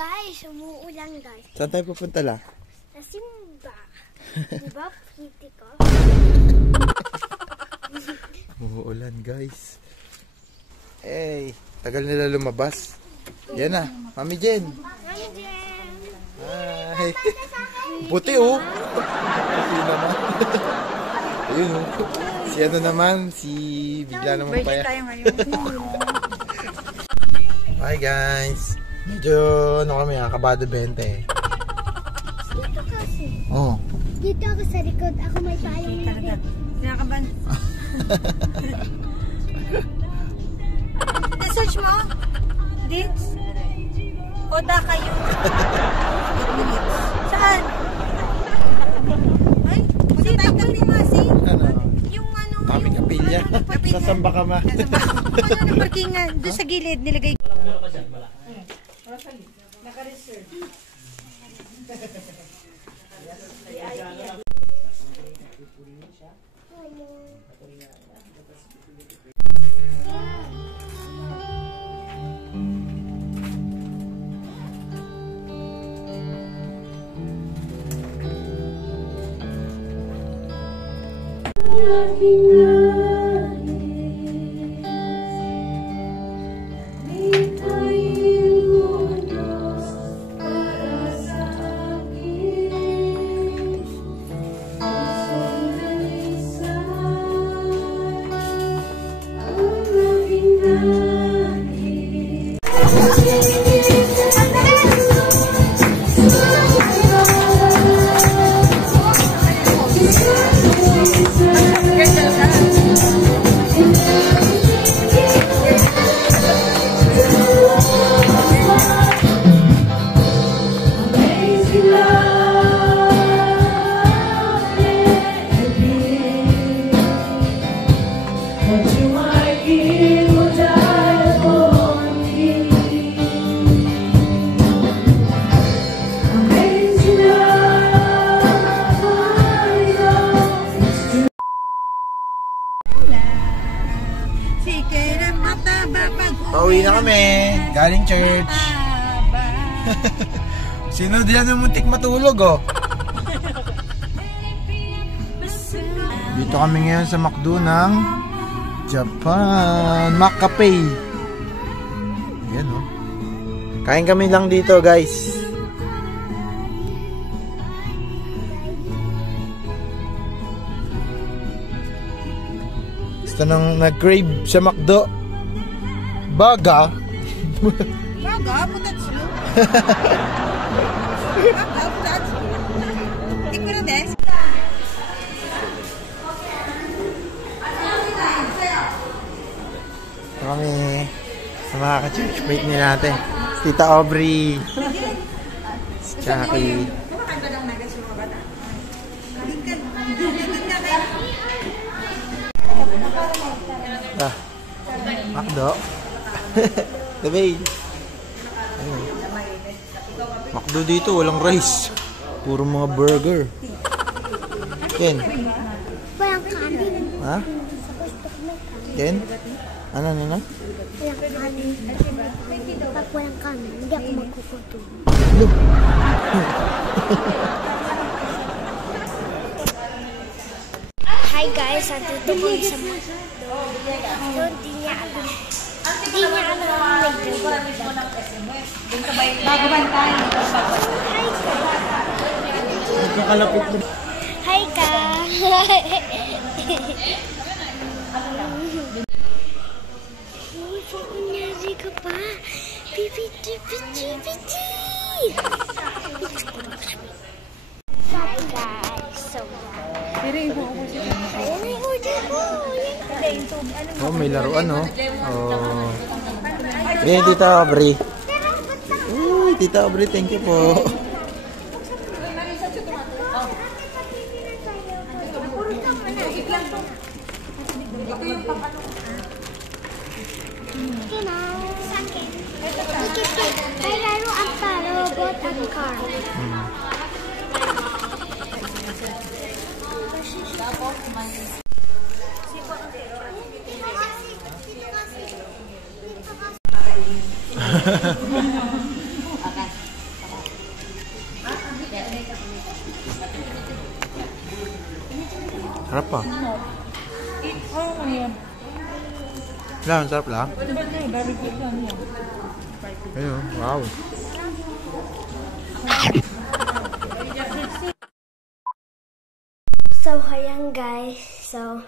Guys, umuulan guys. Saan tayo pupunta la? Sa simba. Diba, pretty ko? Umuulan guys. Hey, tagal nila lumabas. Yan na, Mami Jen. Mami Jen. Hi. Puti oh. Puti naman. Ayun oh. Si ano naman, si bigla naman pa yan. Tayo ngayon. Hi guys. Medyo ano kami kabado 20 eh. Dito kasi. Oh. Dito ako sa likod. Ako may payong Talaga. Sinakaban. Na-search mo? Dits? Oda kayo. Saan? Ay, kasi tayo ni Masi. Ano? Yung ano, Kami kapilya. Sasamba ka ma. ano na parkingan. Doon sa gilid nilagay. Naka-reserve. Pauwi na kami. Galing church. Sino diyan yung muntik matulog oh? Dito kami ngayon sa McDo ng Japan. McCafe. Ayan oh. Kain kami lang dito guys. Gusto nang nag-crave sa McDo. Baga. Baga, putatsulo. Baga, putatsulo. Ikuro desu. Kami sa mga ka-churchmate ni natin. Tita Aubrey. Si Jackie. Ah, McDo. Dabay. McDo dito, walang rice. Puro mga burger. Ken? Walang kanin. Ha? Ken? Ano? Walang kanin. Pag walang kanin, hindi ako magkukuto. Hi guys, andito kami sa McDo. Hindi niya alam. Hindi niya alam ang Bago bantay. Nagkakalapit mo. Hi guys! Uy, pakunyari ka pa. Pipiti. Hi guys! So, ayan ay order ko. Oh, may laruan oh. Oh. Hey, Tita Aubrey. Uy, Tita Aubrey, thank you po. May laruan pa, robot and car. Harap pa. Oh, ngayon. Lang, sarap lang. Diba na eh, barbecue lang yan. Ayun, wow. So, ayan guys. So,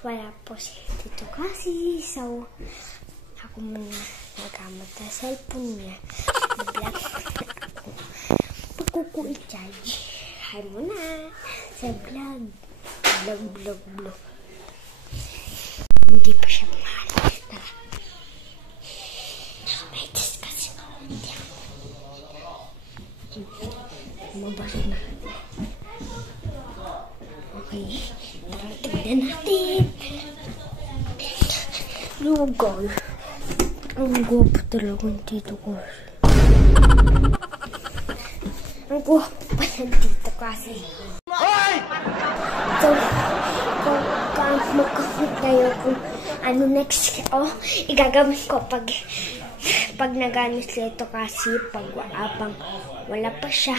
wala po si Tito kasi. So, ako muna nagamit sa cellphone niya. Nag-vlog ako. Pagkukulit-charge. Hi muna sa vlog. Vlog. Hindi pa siya mahal. Tara. May kasi ako. Hindi ako. Mabasa na. Okay. Tara, tignan natin. Lugar. Ang gwapo talaga dito ko. Ang gwapo pa yan dito kasi. So, kung magkakot tayo kung ano next, igagamit ko pag nagamit ko ito kasi pag wala pa siya,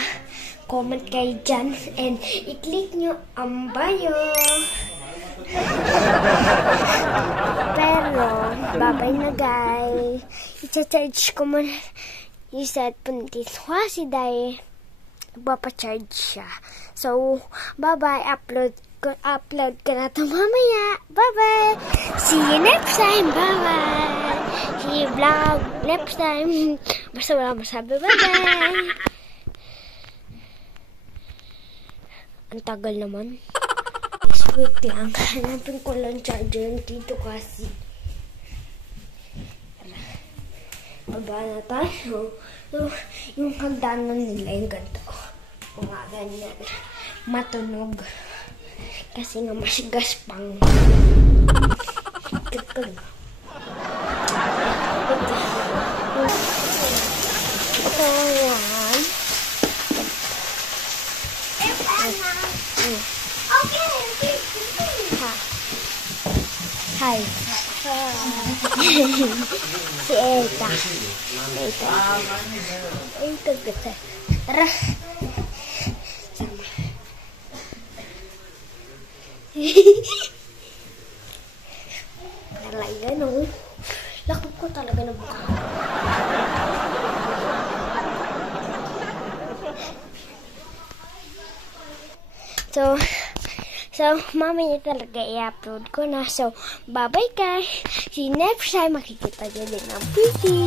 comment kayo dyan and i-click nyo ang bio. Pero, babay na guys. I-charge ko muna yung cellphone dito kasi dahil papacharge siya. So, bye-bye. Upload ka na ito mamaya. Bye-bye. See you next time. Bye-bye. See you vlog next time. Basta wala masabi. Bye-bye. Ang tagal naman. Wait lang. Hanapin ko lang charger dito kasi. Baba na tayo. So, yung hagdanan nila yung ganito. Kung nga ganyan. Matunog. Kasi nga masigas pang. Kagkag. Ito yan. Hi. Si Eta. Eta gata. Tara. Sama. Talaga no. Lakot ko talaga ng mukha. So, mamaya talaga i-upload ko na. So, bye-bye guys. See you next time. Makikita nyo din ang pretty.